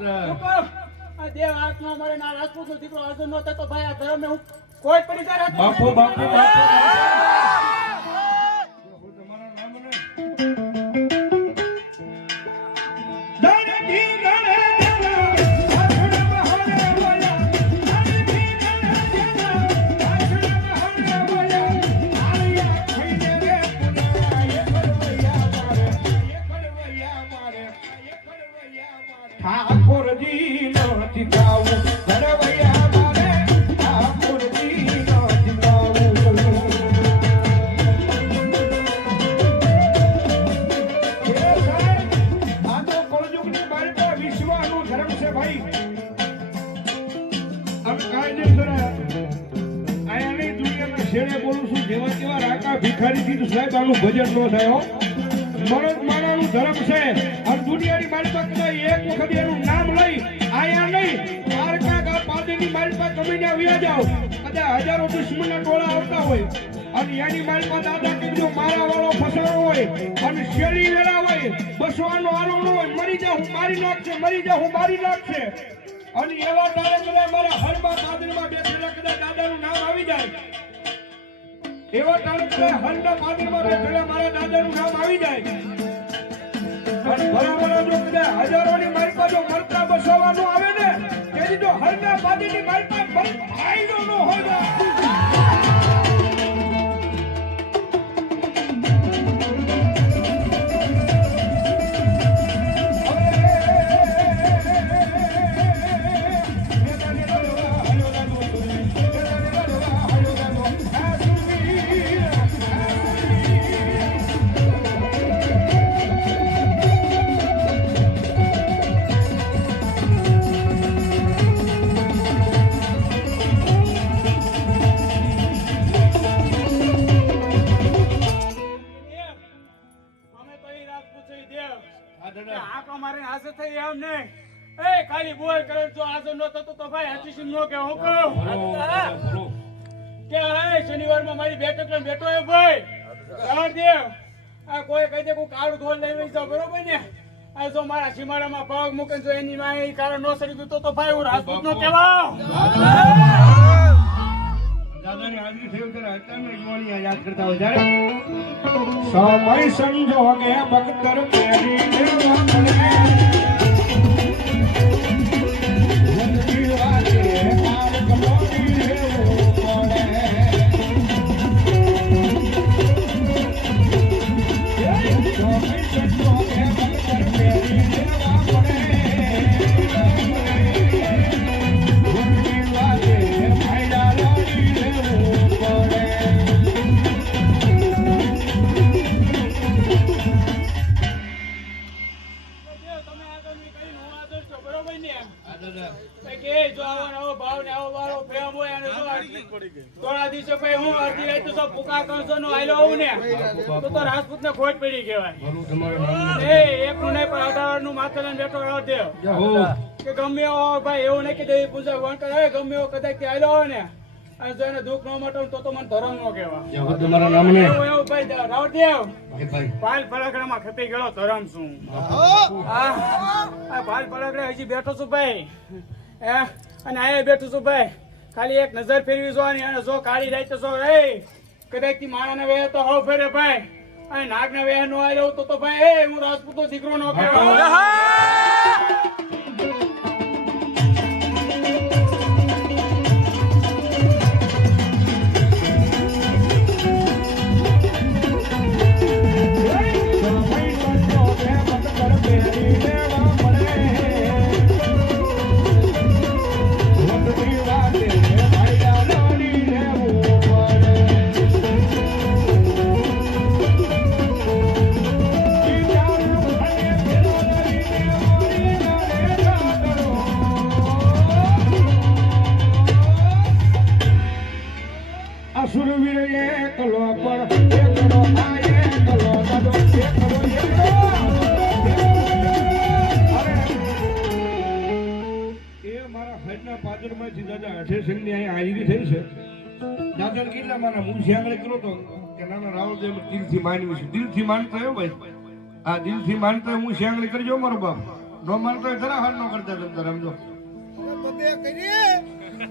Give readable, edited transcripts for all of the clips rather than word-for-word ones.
આ દેવ હાથમાં અમારે ના રાજપૂતનો દીકરો હાજર નહોતો તો ભાઈ આ ધર્મ હું કોઈ પડી જાય બાપુ બાપુ ઠાકોરજી નો ટીકાવું ધરવૈયા મારે ઠાકોરજી નો ટીકાવું એ સાહેબ આ તો કળયુગની બાળકા વિશ્વનું ધર્મ છે ભાઈ આમ કાયદેસર આયાની દુનિયામાં છેડે બોલું છું જેવા કેવા રાકા ભિખારી દીધું સાહેબ આનું ભજન નો થાય હો મરદ માણાનું ધર્મ છે અને દુનિયાની માલિકા કદાચ એક વખત એનું નામ લઈ આયા નહીં પારકા પાદની માલિકા તમે ત્યાં વ્યા જાઓ કદાચ હજારો દુશ્મનના ટોળા આવતા હોય અને એની માલિકા દાદા કીધું મારા વાળો ફસાણો હોય અને શેરી વેળા હોય બસવાનો આરોનો હોય મરી જા હું મારી નાખશે મરી જા હું મારી નાખશે અને એવા તારે કદાચ મારા હરબા પાદરમાં બેઠેલા કદાચ દાદાનું નામ આવી જાય એવા તારે હરના પાદરમાં બેઠેલા મારા દાદાનું નામ આવી જાય અને ભલામણા જો કદાચ હજારોની માલિકા જો મરતા બસવાનું આવે ને તેથી જો હરના પાદની માલિકા ફાયદો ન હોય ખાલી બોલ કરે જો હાજર ન થતો તો ભાઈ હાથી નો કે હું કહું કે શનિવારમાં મારી બેઠક બેઠો હે ભાઈ દેવ આ કોઈ કહી દે કોઈ કાળું ધોલ લઈ જાવ બરોબર ને આ જો મારા સીમાડામાં પગ મૂકે જો એની માં કારણ નો સરી દીધો તો ભાઈ હું રાજપૂત નો કહેવાવ દાદાની હાજરી થઈ ત્યારે અત્યારનો યુવાનિયા યાદ કરતા હોય જ્યારે સમય સંજોગે બખ્તર કેરી દેવા મને રાજપૂત ને ખોટ પડી કહેવાય એક નું નહીં પણ 18 નું માથે બેઠો દેવ કે ગમે ભાઈ એવું નહીં કે દેવી પૂજા વણ કરે ગમે એવો કદાચ આવેલો હોય ને અને જો એને દુઃખ ન મટો તો મને ધર્મ નો કહેવાય તમારા નામ ને એવું ભાઈ રાવદેવ પાલ પરાગડામાં ખપી ગયો ધર્મ શું આ પાલ પરાગડા હજી બેઠો છું ભાઈ અને આ બેઠું છું ભાઈ ખાલી એક નજર ફેરવી જોવાની અને જો કાળી રાત તો કદાચ થી માણાને વે તો હો ફેરે ભાઈ અને નાગને વે નો આવ્યો તો ભાઈ હું રાજપૂતનો દીકરો નો કહેવાય દિલથી માનતા હું શ્યાંગળી કરજો મારો બાપ નો મારતો જરા હાલ નો કરતા તમે રમજો બબે કરી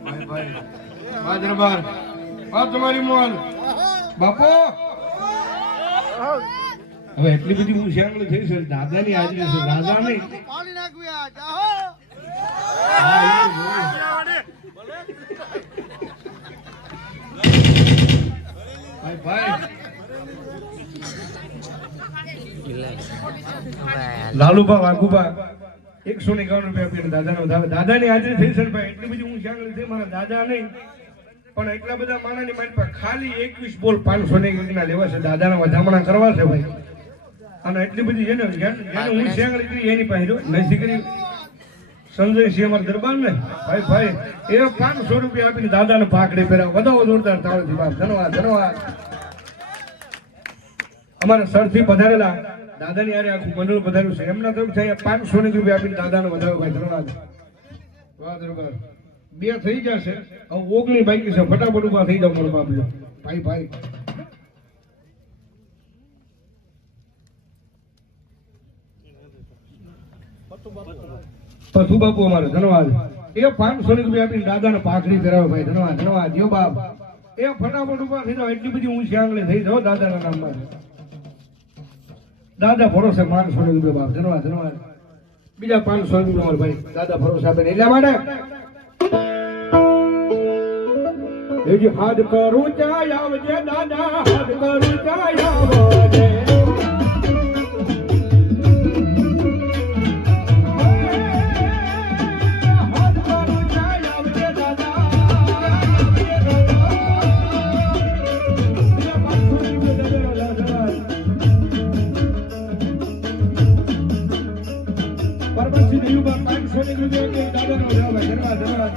ભાઈ ભાઈ આ દરબાર આ તમારી મોલ બાપો હવે એટલી બધી હું શ્યાંગળી થઈ છે દાદાની હાજરી છે દાદા નહીં પાણી નાખવી આ જાહો ભાઈ ભાઈ લાલુબા વાઘુબા 151 રૂપિયા આપીને દાદાનો વધાવે દાદાની હાજરી થઈ છે ભાઈ એટલી બધી હું શ્યાંગળી થઈ મારા દાદા નહીં પણ એટલા બધા માણસની મારી પાસે ખાલી 21 બોલ 500 ના લેવા છે દાદાના વધામણા કરવા છે ભાઈ અને એટલી બધી જેને હું શ્યાંગળી કરી એની પાસે નથી કરી સંજયસિંહ અમારા દરબાર ને ભાઈ ભાઈ એ 500 રૂપિયા આપીને દાદાને પાકડે પહેરાવ વધાવો જોરદાર તાળથી બાપ ધન્યવાદ ધન્યવાદ અમારા સરથી પધારેલા દાદાની આરે આખું મંડળ પધાર્યું છે એમના તરફથી 500 રૂપિયા આપીને દાદાને વધાવ્યો ભાઈ ધન્યવાદ વાહ દરબાર બે થઈ જશે હવે 19 બાકી છે ફટાફટ ઉભા થઈ જાવ મારો બાપ ભાઈ ભાઈ પથુ બાપુ અમારે ધન્યવાદ એ 500 રૂપિયા આપીને દાદાને પાઘડી પહેરાવે ભાઈ ધન્યવાદ ધન્યવાદ જો બાપ એ ફટાફટ ઉભા થઈ જાવ એટલી બધી ઊંચી આંગળી થઈ જાવ દાદાના નામમાં દાદા ભરોસે 500 રૂપિયા બાપ ધન્યવાદ ધન્યવાદ બીજા 500 રૂપિયા અમારે ભાઈ દાદા ભરોસે આપે એટલા માટે એજી હાથ કરું ચાય આવજે દાદા હાથ કરું ચાય આવજે પરમસિંહ દેવુબા 500 રૂપિયા દાદાનો ધન્યવાદ ધન્યવાદ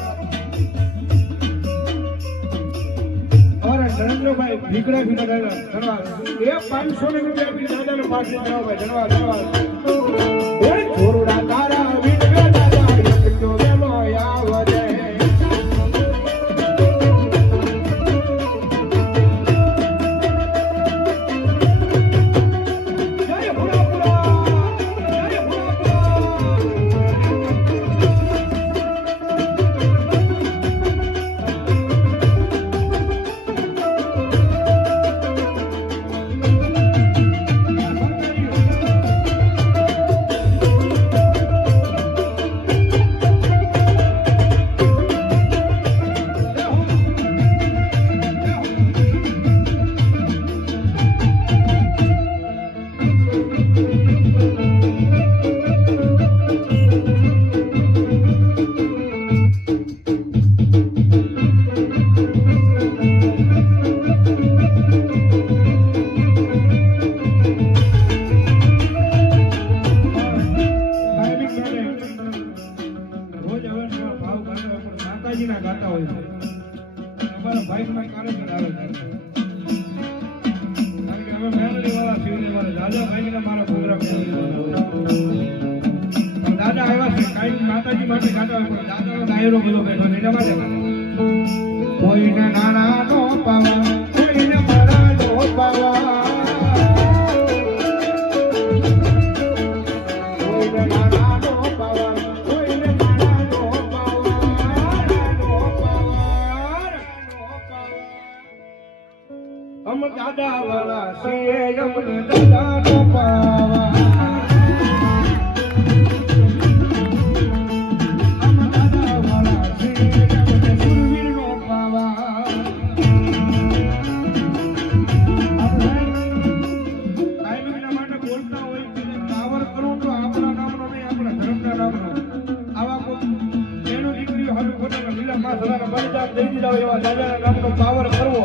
નરેન્દ્રભાઈ ભીકડા ભીકડા ધન્યવાદ એ 500 રૂપિયા આપી દાદાને પાછળ ધન્યવાદ ધન્યવાદ એ છોરડા તારા વિનવે દાદા એક જો વેલો આવજે જય ભોળાપુરા જય માતાજીના ગાતા હોય છે અમારા ભાઈમાં કાર્યક્રમ આવે છે કારણ કે અમે મેલડી વાળા શિવલી વાળા દાદા ભાઈના મારા પ્રોગ્રામ પણ દાદા આવ્યા છે કાંઈ માતાજી માટે ગાતા હોય પણ દાદાનો દાયરો બધો બેઠો છે એટલા માટે કોઈને નાના નો પાવા કોઈને મારા નો પાવા કોઈને નાના નો પાવા કોઈને મારા નો અમ દાદા વાળા છે અમને દાદા નો પાવા અમ દાદા વાળા છે અમને સુરવીર નો પાવા કાયમીના માટે બોલતા હોય કે પાવર કરવું તો આપણા નામનો નહીં આપણા ધર્મના નામનો આવા કોઈ એનો દીકરીઓ હવે પોતાના લીલા માં સદાના બલિદાન દઈ દીધા હોય એવા દાદાના નામનો પાવર કરવો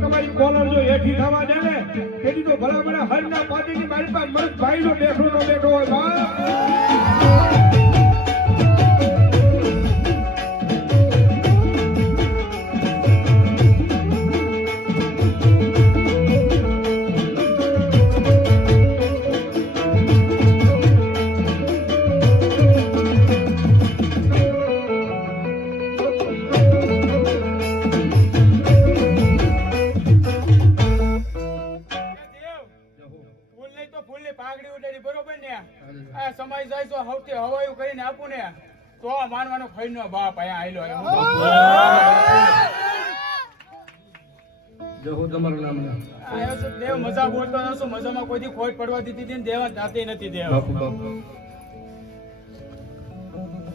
તમારી કોલર જો હેઠી થવા દે ને તેથી તો ભલા ભલા હરના પાટીની મારી પાસે મરદ ભાઈ નો બેઠો હોય બા પાઘડી ઉડાડી બરોબર ને આ સમય જાય તો સૌથી હવાયું કરીને આપું ને તો આ માનવાનો ખઈનો બાપ અહીંયા આયલો જો હું તમારું નામ લે દેવ મજા બોલતો નતો મજામાં કોઈથી ખોટ પડવા દીધી હતી ને દેવા જાતી નથી દેવ બાપુ બાપુ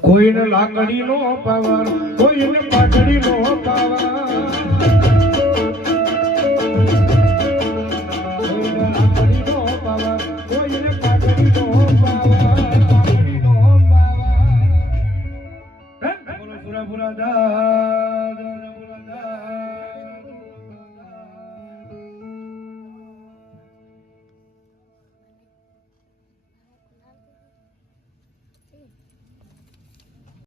કોઈને લાકડીનો પાવર કોઈને પાઘડીનો પાવર